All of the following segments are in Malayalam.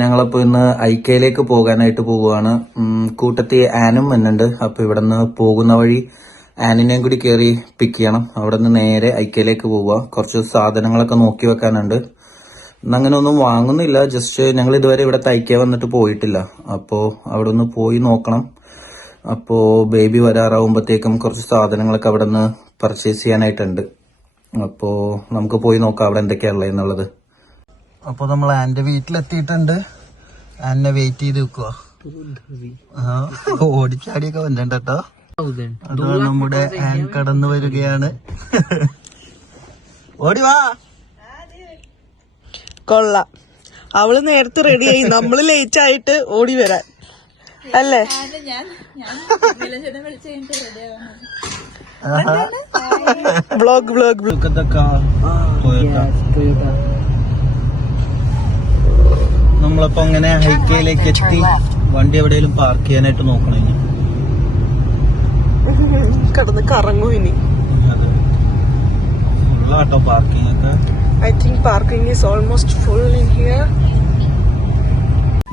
ഞങ്ങളിപ്പോൾ ഇന്ന് ഐക്കയിലേക്ക് പോകാനായിട്ട് പോവുകയാണ്. കൂട്ടത്തിൽ ആനും വന്നുണ്ട്. അപ്പോൾ ഇവിടെ നിന്ന് പോകുന്ന വഴി ആനിനെയും കൂടി കയറി പിക്ക് ചെയ്യണം. അവിടെ നിന്ന് നേരെ ഐക്കയിലേക്ക് പോവുക. കുറച്ച് സാധനങ്ങളൊക്കെ നോക്കി വെക്കാനുണ്ട്. അങ്ങനെ ഒന്നും വാങ്ങുന്നില്ല, ജസ്റ്റ് ഞങ്ങൾ ഇതുവരെ ഇവിടെ ഐക്ക വന്നിട്ട് പോയിട്ടില്ല. അപ്പോൾ അവിടെ ഒന്ന് പോയി നോക്കണം. അപ്പോൾ ബേബി വരാറാവുമ്പോഴത്തേക്കും കുറച്ച് സാധനങ്ങളൊക്കെ അവിടെ നിന്ന് പർച്ചേസ് ചെയ്യാനായിട്ടുണ്ട്. അപ്പോൾ നമുക്ക് പോയി നോക്കാം അവിടെ എന്തൊക്കെയാണുള്ളത് എന്നുള്ളത്. അപ്പോൾ നമ്മൾ ആന്റെ വീട്ടിലെത്തിയിട്ടുണ്ട്. ആനെ വെയിറ്റ് ചെയ്ത് വെക്കുക. ഓടിച്ചാടിയൊക്കെ വന്നിട്ടുണ്ട് കേട്ടോ. അതുകൊണ്ട് നമ്മുടെ ആൻ കടന്നു വരികയാണ്. ഓടി വാ. കൊള്ളാം, അവള് നേരത്തെ റെഡിയായി, നമ്മള് ലേറ്റ് ആയിട്ട് ഓടി വരാൻ അല്ലേ? ബ്ലോഗ് നമ്മളപ്പോ അങ്ങനെ ഹൈക്കയിലേക്ക് എത്തി. വണ്ടി എവിടെയെങ്കിലും പാർക്ക് ചെയ്യാനായിട്ട് നോക്കണം. ഇനി കിടന്ന് കറങ്ങും. ഇനി ഫുള്ളാട്ടോ പാർക്കിംഗ് ഒക്കെ. I think parking is almost full in here.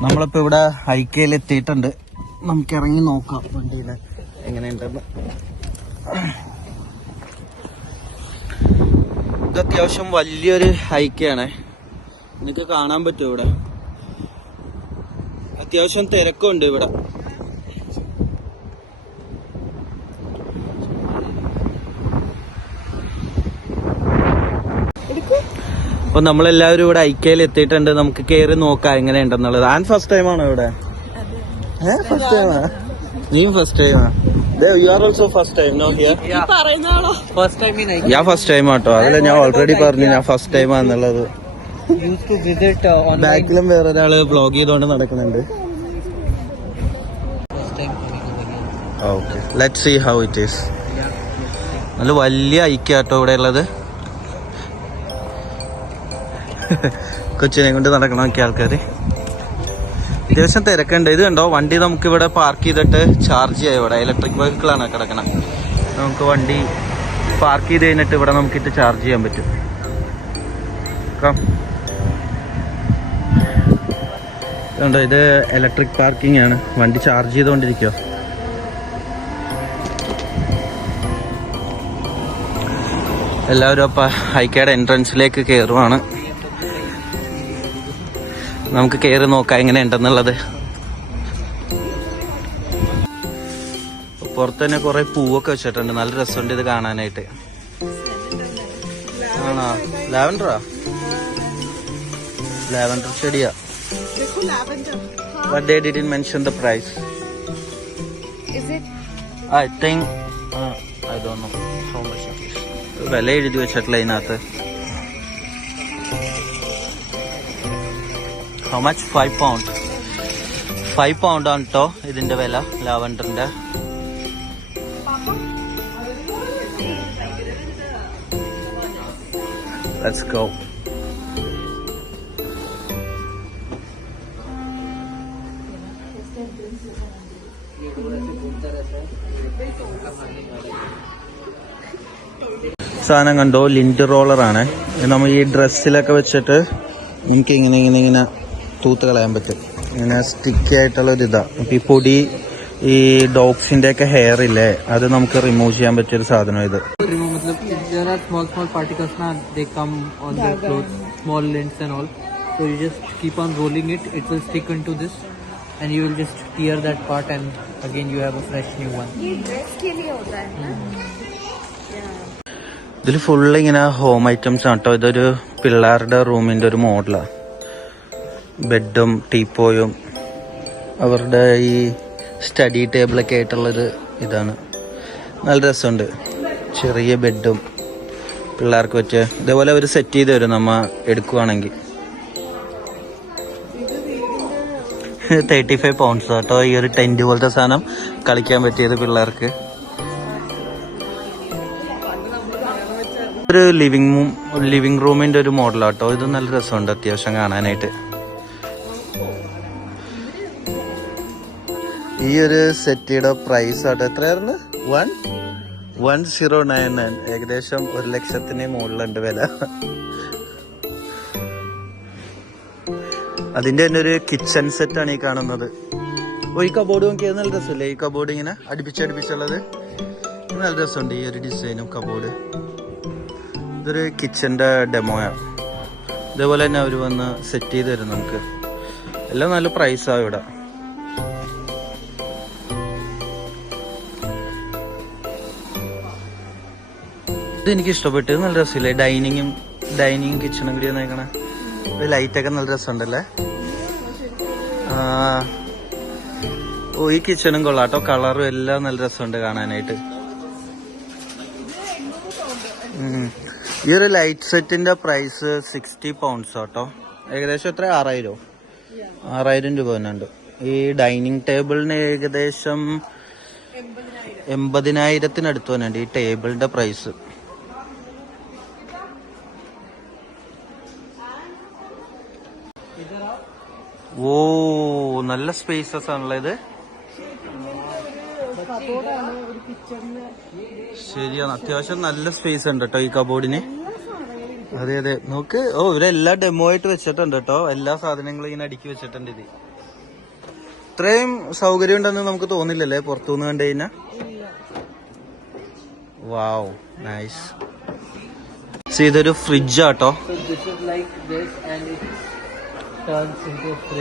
നമ്മളിപ്പോ ഇവിടെ ഹൈക്കയിൽ എത്തിയിട്ടുണ്ട്. നമുക്ക് ഇറങ്ങി നോക്കാം വണ്ടിയില് എങ്ങനെയുണ്ടെന്ന്. ഇത് അത്യാവശ്യം വലിയൊരു ഹൈക്കാണ്. എനിക്ക് കാണാൻ പറ്റും. ഇവിടെ അത്യാവശ്യം തിരക്കുണ്ട്. ഇവിടെ അപ്പൊ നമ്മളെല്ലാവരും ഇവിടെ ഐക്കയിൽ എത്തിയിട്ടുണ്ട്. നമുക്ക് കയറി നോക്കാം എങ്ങനെയുണ്ടെന്നുള്ളത്. ആൻ ഫസ്റ്റ് ടൈം ആണോ ഇവിടെ? ഫസ്റ്റ് ടൈമാ? നീയും ഫസ്റ്റ് ടൈമാ? You are also first time no here? ഞാൻ ഫസ്റ്റ് ടൈം ആട്ടോ. അതല്ല, ഞാൻ ഓൾറെഡി പറഞ്ഞു ഞാൻ ഫസ്റ്റ് ടൈം ആന്നുള്ളത്. ബാക്കിലും വേറൊരാള് ബ്ലോഗ് ചെയ്തോണ്ട് നടക്കുന്നുണ്ട്. Okay, let's see how it is. നല്ല വലിയ ഐക്യാട്ടോ ഇവിടെ ഉള്ളത്. കൊച്ചിനെ കൊണ്ട് നടക്കണമൊക്കെ ആൾക്കാര്. അത്യാവശ്യം തിരക്കുണ്ട്. ഇത് കണ്ടോ, വണ്ടി നമുക്ക് ഇവിടെ പാർക്ക് ചെയ്തിട്ട് ചാർജ് ചെയ്യാം. ഇവിടെ ഇലക്ട്രിക് വെഹിക്കിളാണ് കിടക്കണം. നമുക്ക് വണ്ടി പാർക്ക് ചെയ്ത് കഴിഞ്ഞിട്ട് ഇവിടെ നമുക്കിട്ട് ചാർജ് ചെയ്യാൻ പറ്റും. കണ്ടോ, ഇത് ഇലക്ട്രിക് പാർക്കിംഗ് ആണ്. വണ്ടി ചാർജ് ചെയ്തുകൊണ്ടിരിക്കുക. എല്ലാവരും അപ്പൊ ഹൈക്കയുടെ എൻട്രൻസിലേക്ക് കയറുവാണ്. നമുക്ക് കയറി നോക്കാം എങ്ങനെയുണ്ടെന്നുള്ളത്. പുറത്ത് തന്നെ കുറെ പൂവൊക്കെ വെച്ചിട്ടുണ്ട്. നല്ല രസമുണ്ട് ഇത് കാണാനായിട്ട്. ആണോ? ലാവൻഡറാ? Lavender ചെടിയാ. But they didn't mention the price. Is it? I think I don't know how much it is. വില എഴുതി വെച്ചിട്ടില്ല ഇതിനകത്ത്. How much? 5 pound. 5 pound ആണ് കേട്ടോ ഇതിന്റെ വില, ലാവൻഡറിന്റെ. Let's go. സാധനം കണ്ടോ, ലിൻഡ് റോളറാണ്. നമ്മൾ ഈ ഡ്രസ്സിലൊക്കെ വെച്ചിട്ട് നമുക്ക് ഇങ്ങനെ തൂത്ത് കളയാൻ പറ്റും. ഇങ്ങനെ സ്റ്റിക്കി ആയിട്ടുള്ള ഒരു ഇതാ. ഈ പൊടി, ഈ ഡോഗ്സിന്റെ ഒക്കെ ഹെയർ ഇല്ലേ, അത് നമുക്ക് റിമൂവ് ചെയ്യാൻ പറ്റിയൊരു സാധനം ഇത്. small particles na they come on the clothes, small lint and all, so you just keep on rolling it, it will stick into this and you will just tear that part and again you have a fresh new one. ये ड्रेस के लिए होता है ना? ഇതിൽ ഫുള്ള് ഇങ്ങനെ ഹോം ഐറ്റംസ് ആണ് കേട്ടോ. ഇതൊരു പിള്ളേരുടെ റൂമിന്റെ ഒരു മോഡലാണ്. ബെഡും ടീപ്പോയും അവരുടെ ഈ സ്റ്റഡി ടേബിളൊക്കെ ആയിട്ടുള്ളൊരു ഇതാണ്. നല്ല രസമുണ്ട്. ചെറിയ ബെഡും പിള്ളേർക്ക് പറ്റിയ ഇതേപോലെ അവർ സെറ്റ് ചെയ്ത് തരും നമ്മ എടുക്കുവാണെങ്കിൽ. 35 pounds കേട്ടോ ഈ ഒരു ടെന്റ് പോലത്തെ സാധനം കളിക്കാൻ പറ്റിയത് പിള്ളേർക്ക്. ഒരു ലിവിംഗ് റൂമിന്റെ ഒരു മോഡലാട്ടോ ഇത്. നല്ല രസമുണ്ട് അത്യാവശ്യം കാണാനായിട്ട്. ഈ ഒരു സെറ്റിയുടെ പ്രൈസ് ആട്ടോ എത്രയായിരുന്നു? 1099. ഏകദേശം 1,00,000 മുകളിലുണ്ട് വില. അതിന്റെ തന്നെ ഒരു കിച്ചൺ സെറ്റ് ആണ് ഈ കാണുന്നത്. ഈ കബോർഡ് നോക്കിയാൽ നല്ല രസമല്ലേ? ഈ കബോർഡ് ഇങ്ങനെ അടുപ്പിച്ചുള്ളത് നല്ല രസമുണ്ട്. ഈ ഒരു ഡിസൈനും കബോർഡ്. ഇതൊരു കിച്ചന്റെ ഡെമോയാണ്. ഇതേപോലെ തന്നെ അവർ വന്ന് സെറ്റ് ചെയ്ത് തരും നമുക്ക്. എല്ലാം നല്ല പ്രൈസാണ് ഇവിടെ. ഇത് എനിക്ക് ഇഷ്ടപ്പെട്ടു. നല്ല രസമില്ലേ? ഡൈനിങ്ങും കിച്ചണും കൂടി വന്നേക്കണേ. ലൈറ്റൊക്കെ നല്ല രസമുണ്ടല്ലേ? ഈ കിച്ചണും കൊള്ളാട്ടോ. കളറും എല്ലാം നല്ല രസമുണ്ട് കാണാനായിട്ട്. ഈ ഒരു ലൈറ്റ് സെറ്റിന്റെ പ്രൈസ് 60 pounds ആട്ടോ. ഏകദേശം എത്ര? 6,000 രൂപ തന്നെയുണ്ട്. ഈ ഡൈനിങ് ടേബിളിന് ഏകദേശം 80,000-ത്തിനടുത്ത് തന്നെയുണ്ട് ഈ ടേബിളിന്റെ പ്രൈസ്. ഓ, നല്ല സ്പേസസ് ആണല്ലോ ഇത്. ശരിയാണ്, അത്യാവശ്യം നല്ല സ്പേസ് ഉണ്ട് കേട്ടോ ഈ കബോർഡിന്. അതെ നോക്ക്. ഇവരെല്ലാം ഡെമോ ആയിട്ട് വെച്ചിട്ടുണ്ട് കേട്ടോ. എല്ലാ സാധനങ്ങളും ഇങ്ങനെ അടുക്കി വെച്ചിട്ടുണ്ട്. ഇത് ഇത്രയും സൗകര്യം ഉണ്ടെന്ന് നമുക്ക് തോന്നില്ലല്ലേ പുറത്തുനിന്ന് കണ്ടു കഴിഞ്ഞാ. വാവ്, നൈസ്. ഇതൊരു ഫ്രിഡ്ജ് ആട്ടോ.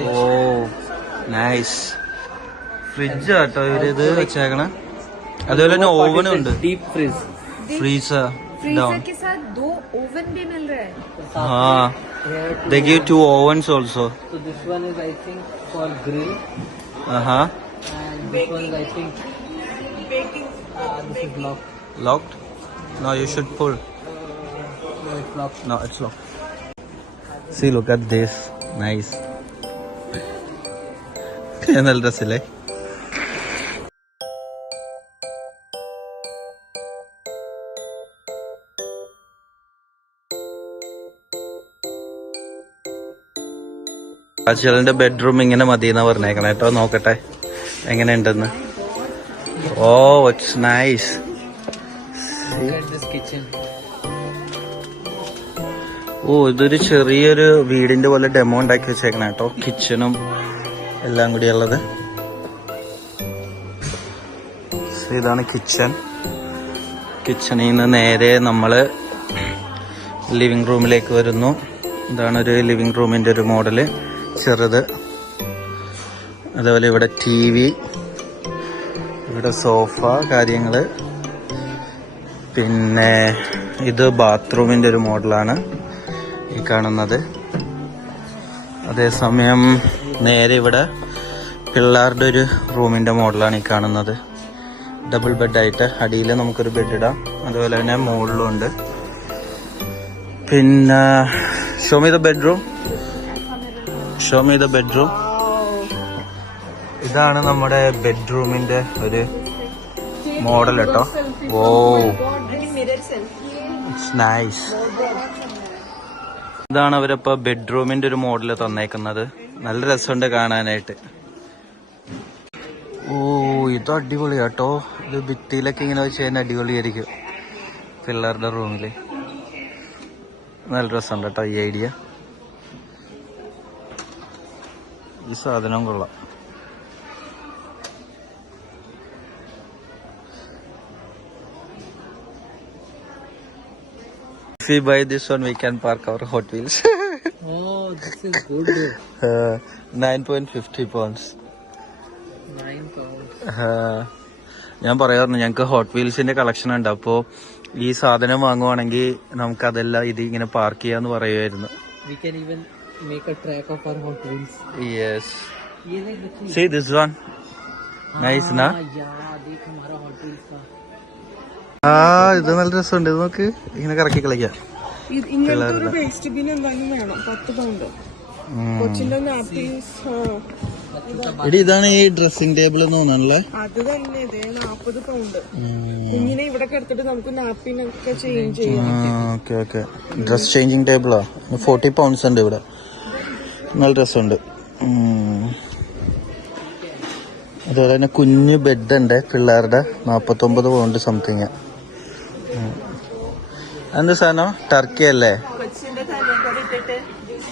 ഓ, നൈസ്. ഫ്രിഡ്ജ് ആട്ടോ ഇവരിത് വെച്ചേക്കണ. അതുപോലെ തന്നെ ഓവനും ഉണ്ട്. डीप ഫ്രീസർ फ्रीजर के साथ 2 ओवन भी मिल रहा है. हाँ, they give 2 ovens also. So this one is I think for grill. And this one is I think this is locked. Locked? No, you should pull. No, it's locked. No, it's locked. See, look at this. Nice. നല്ല രസല്ലേ? അച്ഛന്റെ ബെഡ്റൂം ഇങ്ങനെ മതിയെന്നാ പറഞ്ഞേക്കണേ കേട്ടോ. നോക്കട്ടെ എങ്ങനെയുണ്ടെന്ന്. Oh, it's nice. Look at this kitchen. ഇതൊരു ചെറിയൊരു വീടിന്റെ പോലെ ഡെമോ ഉണ്ടാക്കി വെച്ചേക്കണേ കേട്ടോ. കിച്ചണും എല്ലാം കൂടി ഉള്ളത്. ഇതാണ് കിച്ചണിൽ നിന്ന് നേരെ നമ്മള് ലിവിംഗ് റൂമിലേക്ക് വരുന്നു. ഇതാണ് ഒരു ലിവിംഗ് റൂമിന്റെ ഒരു മോഡല്, ചെറുത്. അതേപോലെ ഇവിടെ TV, ഇവിടെ സോഫ കാര്യങ്ങള്. പിന്നെ ഇത് ബാത്റൂമിന്റെ ഒരു മോഡലാണ് ഈ കാണുന്നത്. അതേസമയം നേരെ ഇവിടെ പിള്ളേരുടെ ഒരു റൂമിന്റെ മോഡലാണ് ഈ കാണുന്നത്. ഡബിൾ ബെഡായിട്ട് അടിയിൽ നമുക്കൊരു ബെഡ് ഇടാം. അതുപോലെ തന്നെ മുകളിലും ഉണ്ട്. പിന്നെ ഷോ മീ ദ ബെഡ്റൂം. ഇതാണ് നമ്മുടെ ബെഡ്റൂമിന്റെ ഒരു മോഡൽ കേട്ടോ. ഓ, ഇറ്റ്സ് നൈസ്. ഇതാണ് അവരിപ്പോ ബെഡ്റൂമിന്റെ ഒരു മോഡല് തന്നേക്കുന്നത്. നല്ല രസമുണ്ട് കാണാനായിട്ട്. ഇത് അടിപൊളിയാട്ടോ. ഇത് ഭിത്തിയിലൊക്കെ ഇങ്ങനെ വെച്ച് കഴിഞ്ഞാൽ അടിപൊളിയായിരിക്കും പിള്ളേരുടെ റൂമില്. നല്ല രസമുണ്ട് കേട്ടോ ഈ ഐഡിയ. ഈ സാധനം കൊള്ളാം. If we buy this one, we can park our Hot Wheels. Oh, this is good. 9.50 pounds. 9 pounds. ഞാൻ പറയാറുണ്ട് ഞങ്ങൾക്ക് ഹോട്ട് വീൽസിന്റെ കളക്ഷൻ ഉണ്ട്. അപ്പോ ഈ സാധനം വാങ്ങുവാണെങ്കിൽ നമുക്ക് അതെല്ലാം ഇത് ഇങ്ങനെ പാർക്ക് ചെയ്യാന്ന് പറയുമായിരുന്നു. We can even make a track of our Hot Wheels. Yes. See this one. Nice na? Yeah, देख हमारा Hot Wheels का. ഇത് നല്ല രസമുണ്ട്. ഇത് നോക്ക്, ഇങ്ങനെ കറക്കി കളിക്കാം. ഇങ്ങനത്തെ ഒരു വേസ്റ്റ് ബിൻ എന്തായാലും വേണം. 10 pound. കൊച്ചിന്റെ നാപ്പീസ്. ഇതാണ് ഈ ഡ്രസ്സിംഗ് ടേബിൾ എന്ന് തോന്നാണല്ലേ? അത് തന്നെ, ഇതേ 40 pound. കുഞ്ഞിനെ ഇവിടെ കിടത്തിട്ട് നമുക്ക് നാപ്പിനൊക്കെ ചേഞ്ച് ചെയ്യാം. ഓക്കെ. ഡ്രസ് ചേഞ്ചിങ് ടേബിളാ. 40 pounds ഉണ്ട് ഇവിടെ. നല്ല രസമുണ്ട്. അതുപോലെ തന്നെ കുഞ്ഞ് ബെഡ് ഉണ്ട് പിള്ളേരുടെ. 49 pound സംതിങ്. എന്ത് സാധനം? ടർക്കി അല്ലേ?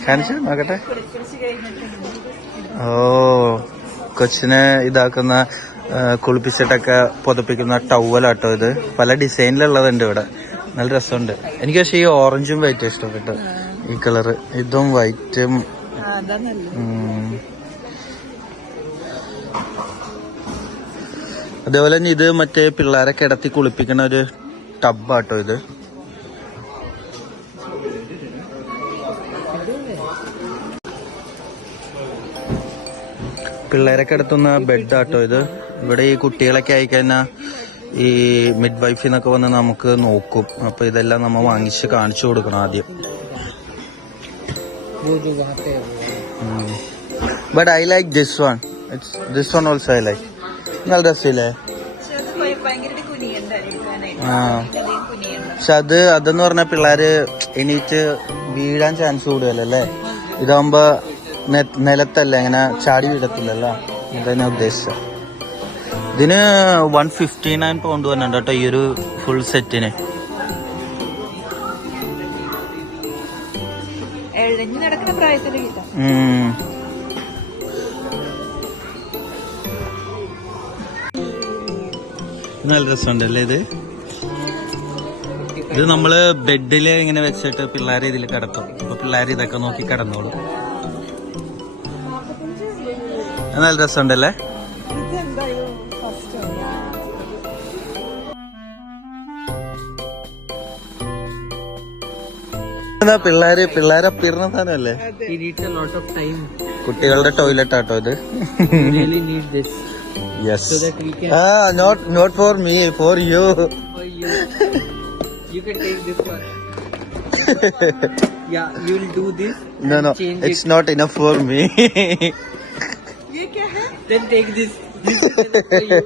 കാണിച്ചു നോക്കട്ടെ. ഓ കൊച്ചിനെ ഇതാക്കുന്ന കുളിപ്പിച്ചിട്ടൊക്കെ പുതപ്പിക്കുന്ന ടവലാട്ടോ ഇത്. പല ഡിസൈനിലുള്ളതുണ്ട് ഇവിടെ. നല്ല രസമുണ്ട്. എനിക്ക് പക്ഷേ ഈ ഓറഞ്ചും വൈറ്റും ഇഷ്ടപ്പെട്ടു. ഈ കളറ് ഇതും വൈറ്റും. അതേപോലെ തന്നെ ഇത് മറ്റേ പിള്ളേരെ കിടത്തി കുളിപ്പിക്കുന്ന ഒരു ടബാട്ടോ ഇത്. പിള്ളേരെ കിടത്തുന്ന ബെഡാട്ടോ ഇത്. ഇവിടെ ഈ കുട്ടികളൊക്കെ ആയിക്കഴിഞ്ഞാൽ ഈ മിഡ് വൈഫിന്നൊക്കെ വന്ന് നമുക്ക് നോക്കും. അപ്പൊ ഇതെല്ലാം നമ്മ വാങ്ങിച്ച് കാണിച്ചു കൊടുക്കണം ആദ്യം. But I like this one. This one also I like. നല്ല രസമില്ലേ? പക്ഷെ അതെന്ന് പറഞ്ഞാൽ പിള്ളേര് എണീറ്റ് വീഴാൻ ചാൻസ് കൂടുതലല്ലേ. ഇതാകുമ്പോ നിലത്തല്ല, ഇങ്ങനെ ചാടി വീഴത്തില്ലല്ലോ. ഇതന്നെ ഉദ്ദേശിച്ച. ഇതിന് 159 പൗണ്ട് വന്നിട്ടുണ്ട് കേട്ടോ ഈ ഒരു ഫുൾ സെറ്റിന്. നല്ല രസമുണ്ടല്ലേ ഇത്. ഇത് നമ്മള് ബെഡില് ഇങ്ങനെ വെച്ചിട്ട് പിള്ളേരെ ഇതിൽ കിടത്തും. അപ്പൊ പിള്ളേർ ഇതൊക്കെ നോക്കി കിടന്നോളും. നല്ല രസമുണ്ടല്ലേ. പിള്ളേരെ പിറന്ന സാധനല്ലേ. കുട്ടികളുടെ ടോയ്ലറ്റ് ആട്ടോ ഇത്. Yes. Not for me, for you. You can take this one. Yeah, you will do this. No, it's not enough for me. ये क्या है? Then take this. This is enough for you.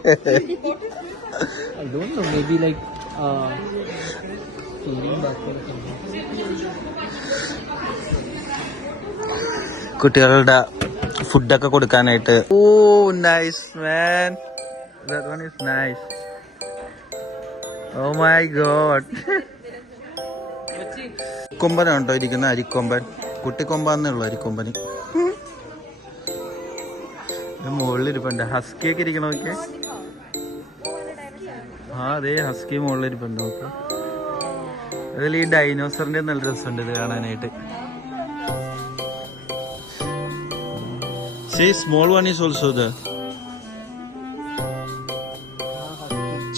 I don't know. Maybe like cleaning basket or something. കുട്ടികളുടെ ഫുഡൊക്കെ കൊടുക്കാനായിട്ട്. Oh nice man, that one is nice. Oh my god. കൊമ്പനാണോ ഇരിക്കുന്ന? അരിക്കൊമ്പൻ. കുട്ടിക്കൊമ്പാന്നുള്ളു അരിക്കൊമ്പന്. മുകളിലിരിപ്പുണ്ട്. ഹസ്കിയൊക്കെ ഇരിക്കണ നോക്കിയേ. ആ അതെ, ഹസ്കി മുകളിലിരിപ്പുണ്ട് നോക്ക്. അതിൽ ഈ ഡൈനോസറിന്റെ നല്ല രസമുണ്ട് ഇത് കാണാനായിട്ട്. See, small one is also there.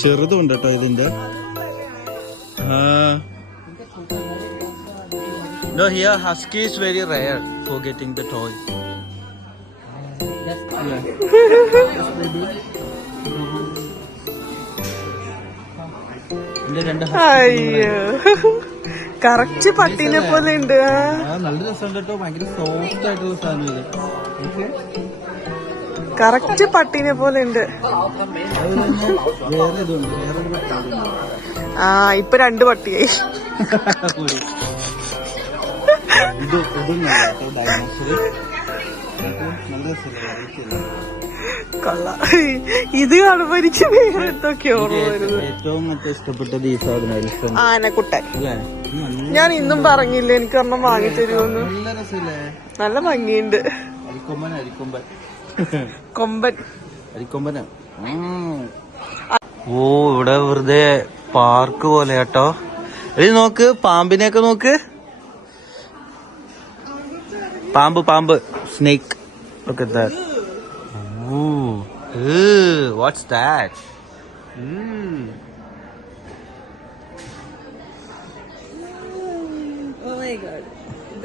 ചെറുതുണ്ട് കേട്ടോ ഇതിന്റെ. No, here husky is very rare for getting the toy. അയ്യോ, കറക്റ്റ് പട്ടീനെ പോലെ ഉണ്ട്. നല്ല രസമുണ്ട് കേട്ടോ. ഭയങ്കര സോഫ്റ്റ് ആയിട്ടുള്ള സാധനം ഇത്. കറക്റ്റ് പട്ടീനെ പോലെ ഉണ്ട്. വേറെ ഇതുണ്ട്, വേറൊരു പട്ടി. ആ ഇപ്പൊ 2 പട്ടിയായി. കൊള്ളാം. ഇത് കാണുമ്പോ എനിക്ക് വേറെ എന്തൊക്കെയോ ഏറ്റവും ഇഷ്ടപ്പെട്ടത് ഈ സാധനം ആനക്കുട്ടൻ. ഞാൻ ഇന്നും പറഞ്ഞില്ലേ എനിക്ക് ഒരെണ്ണം വാങ്ങിത്തരുമോന്ന്. നല്ല രസമില്ലേ? നല്ല ഭംഗിയുണ്ട്. അരിക്കൊമ്പൻ, അരിക്കൊമ്പൻ, കൊമ്പൻ, അരിക്കൊമ്പന്. ഓ ഇവിടെ വെറുതെ പാർക്ക് പോലെ കേട്ടോ. ഇത് നോക്ക്, പാമ്പിനെയൊക്കെ നോക്ക്. പാമ്പ്, snake. Look at that. Ooh. Ew, what's that? Oh my god.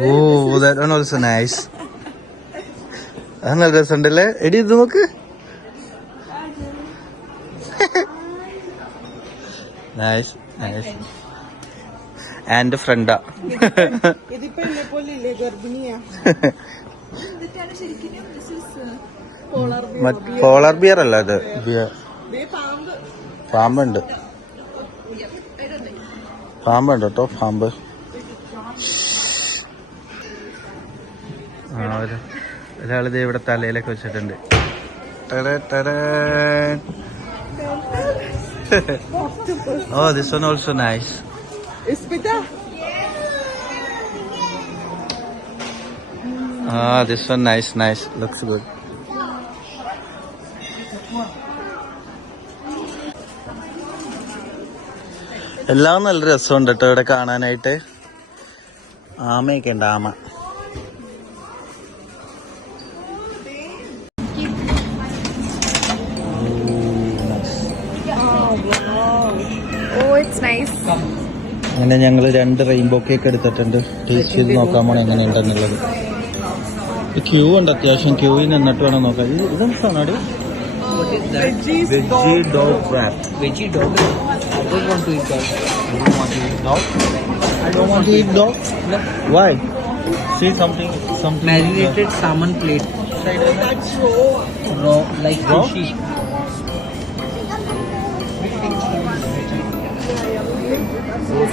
Oh, that one also nice. നല്ല രസമുണ്ടല്ലേ. എടി ഇത് നോക്ക്. Nice nice. ആൻഡ് ഫ്രണ്ടാ. ഇതിപ്പോ എന്നെ പോലെ ഇല്ലേ, ഗർഭിണിയാ. പോളാർ ബിയർ അല്ല ഇത്. ബിയർ. പാമ്പുണ്ട് കേട്ടോ, പാമ്പ്. ഒരാളിത് ഇവിടെ തലയിലൊക്കെ വെച്ചിട്ടുണ്ട്. Oh, this one also nice. This one nice. Looks good. എല്ലാം നല്ല രസമുണ്ട് കേട്ടോ ഇവിടെ കാണാനായിട്ട്. ആമയൊക്കെ ഉണ്ട്, ആമ. Oh, it's nice. അങ്ങനെ ഞങ്ങൾ 2 റെയിൻബോ കേക്ക് എടുത്തിട്ടുണ്ട്. ടേസ്റ്റ് ചെയ്ത് നോക്കാൻ പോണേ എങ്ങനെയുണ്ടെന്നുള്ളത്. ക്യൂ ഉണ്ട്, അത്യാവശ്യം ക്യൂവിൽ നിന്നിട്ട് വേണം നോക്കാൻ. ഇതെന്താണോ What is that? Veggie dog wrap. Veggie dog. I don't want to eat dog. You don't want to eat dog? I don't want to eat dog. No. Why? See something. Marinated salmon plate. That's raw. Raw, like Raw? sushi.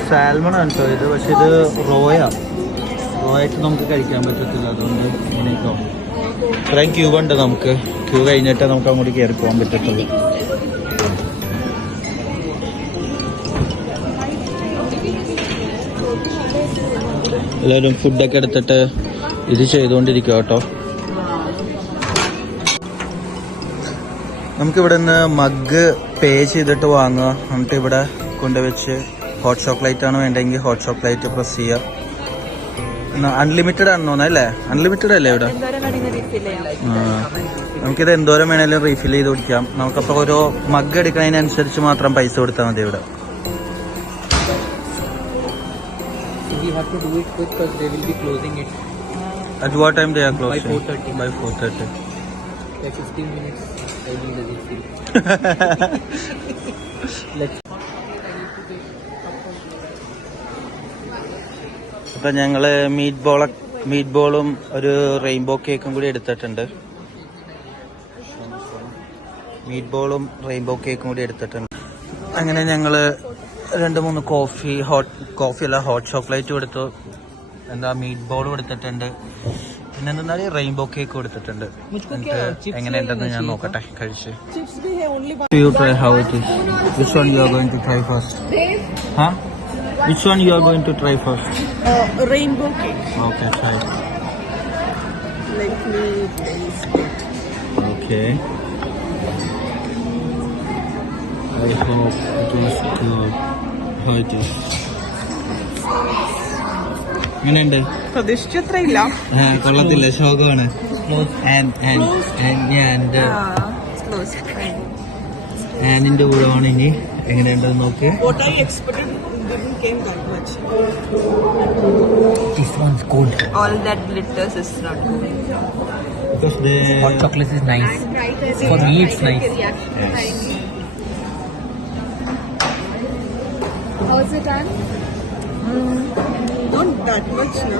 Salmon ആണ് കേട്ടോ ഇത്. പക്ഷെ ഇത് റോയാ. റോ ആയിട്ട് നമുക്ക് കഴിക്കാൻ പറ്റത്തില്ല, അതുകൊണ്ട് ഇങ്ങനെയൊക്കെ ആവും. ഇത്രയും ക്യൂ ഉണ്ട്. നമുക്ക് ക്യൂ കഴിഞ്ഞിട്ടേ നമുക്ക് അങ്ങോട്ട് കയറി പോകാൻ പറ്റത്തുള്ളൂ. എല്ലാവരും ഫുഡൊക്കെ എടുത്തിട്ട് ഇത് ചെയ്തുകൊണ്ടിരിക്കുക കേട്ടോ. നമുക്കിവിടെ നിന്ന് മഗ് പേ ചെയ്തിട്ട് വാങ്ങുക. എന്നിട്ട് ഇവിടെ കൊണ്ടുവച്ച് ഹോട്ട് ചോക്ലേറ്റ് ആണ് വേണ്ടെങ്കിൽ ഹോട്ട് ചോക്ലേറ്റ് പ്രസ് ചെയ്യുക. അൺലിമിറ്റഡ് ആണെന്ന് തോന്നുന്നു അല്ലേ? അൺലിമിറ്റഡ് അല്ലേ ഇവിടെ? നമുക്കിത് എന്തോരം വേണേലും റീഫിൽ ചെയ്ത് കുടിക്കാം. നമുക്കപ്പോൾ ഓരോ മഗ് എടുക്കുന്നതിനനുസരിച്ച് മാത്രം പൈസ കൊടുത്താൽ മതി ഇവിടെ. We have to do it quick because they will be closing it. At what time they are closing? By 4:30. By 4:30. Like 15 minutes. I need a refill. Let's. അപ്പം ഞങ്ങൾ മീറ്റ് ബോളും ഒരു റെയിൻബോ കേക്കും കൂടി എടുത്തിട്ടുണ്ട്. മീറ്റ് ബോളും റെയിൻബോ കേക്കും കൂടി എടുത്തിട്ടുണ്ട്. അങ്ങനെ ഞങ്ങൾ 2-3 കോഫി അല്ല ഹോട്ട് ചോക്ലേറ്റും എടുത്തു. എന്താ മീറ്റ് ബോളും എടുത്തിട്ടുണ്ട്. പിന്നെ എന്തെന്നാൽ റെയിൻബോ കേക്കും എടുത്തിട്ടുണ്ട്. എന്നിട്ട് എങ്ങനെയുണ്ടെന്ന് ഞാൻ നോക്കട്ടെ കഴിച്ച്. Chips bhi hai, only one. You try how it is. Which one you are going to try first? Huh? Which one you are going to try first? Rainbow cake. Okay, try. Let me taste it. Okay. I hope it was good. How it is? എങ്ങനെയുണ്ട്? പ്രതീക്ഷിച്ചത്രയില്ല. കൊള്ളത്തില്ല, ശോകമാണ്. ആനിന്റെ കൂടമാണ് ഇനി. എങ്ങനെയുണ്ടെന്ന് നോക്ക്. What I expected didn't came that much. This one's cold. All that glitters is not good. Because the Hot chocolate is nice. For me, it's nice. How is it, Anne? Not that much, no.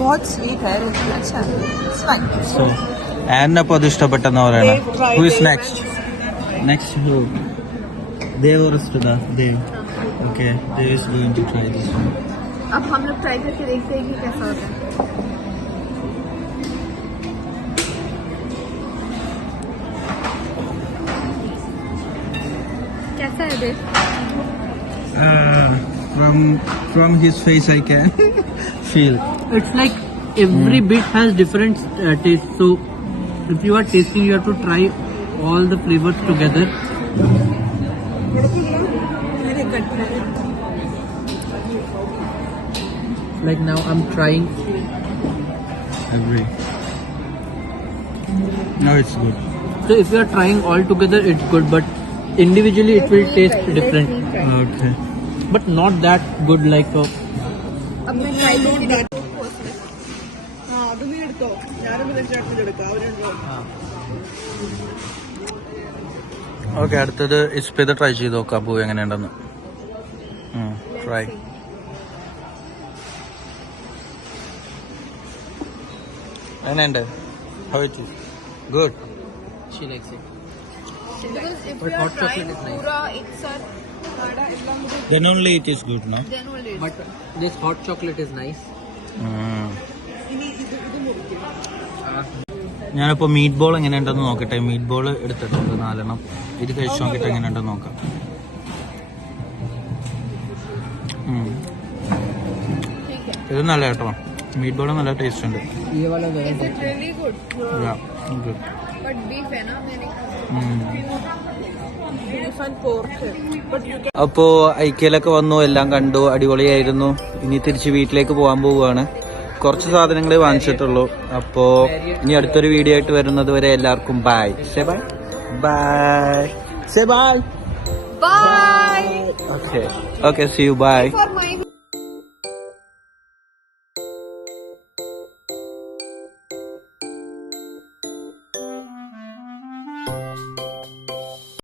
बहुत sweet है. अच्छा. It's fine. so ആനപ്പോ അത് ഇഷ്ടപ്പെട്ടെന്ന് പറയണം. Who is next? Next who? Dev or Studa? Dev. Okay, Dev is going to try this one. अब हम लोग ट्राई करके देखते हैं कि कैसा होता है. कैसा है देव? From his face I can feel. It's like every bit has different taste. So if you are tasting, you have to try all the flavors together. Like now I'm trying. Every. Now it's good. So if you are trying all together, it's good, but individually it will taste different. Okay. But not that good like अब मैं ट्राई करके देखती അത് നീ എടുത്തോ. ഞാനും വിചാരിച്ചു എടുക്കാം. അവരുണ്ടോ? ഓക്കെ, അടുത്തത് ഇസ്പേത് ട്രൈ ചെയ്ത് നോക്കാം. പൂ എങ്ങനെയുണ്ടെന്ന്. ട്രൈ. എങ്ങനെയുണ്ട്? How it is? Good. she likes it. because if But you are hot chocolate trying is nice. पूरा एक साथ गाढ़ा इतना मुझे Then only it is good, no? then only But this hot chocolate is nice. ഇനി ഇത് മുറിക്കും. ഞാനിപ്പോ മീറ്റ് ബോൾ എങ്ങനെയുണ്ടെന്ന് നോക്കട്ടെ. മീറ്റ് ബോൾ എടുത്തിട്ടുണ്ട് 4 ഇത് കഴിച്ചു നോക്കിട്ട് എങ്ങനെയുണ്ടെന്ന് നോക്കാം. ഇത് നല്ല കേട്ടോ. മീറ്റ് ബോൾ നല്ല ടേസ്റ്റ് ഉണ്ട്. ये वाला is it really good Yeah, good. but beef है ना मैंने beef and pork. But you can. അപ്പോ ഐക്യയിലൊക്കെ വന്നു, എല്ലാം കണ്ടു, അടിപൊളിയായിരുന്നു. ഇനി തിരിച്ച് വീട്ടിലേക്ക് പോകാൻ പോവുകയാണ്. കുറച്ച് സാധനങ്ങളെ വാങ്ങിച്ചിട്ടുള്ളൂ. അപ്പോ ഇനി അടുത്തൊരു വീഡിയോ ആയിട്ട് വരുന്നത് വരെ എല്ലാവർക്കും bye. Say bye. Bye. Say bye. Bye. Okay. See you. Bye.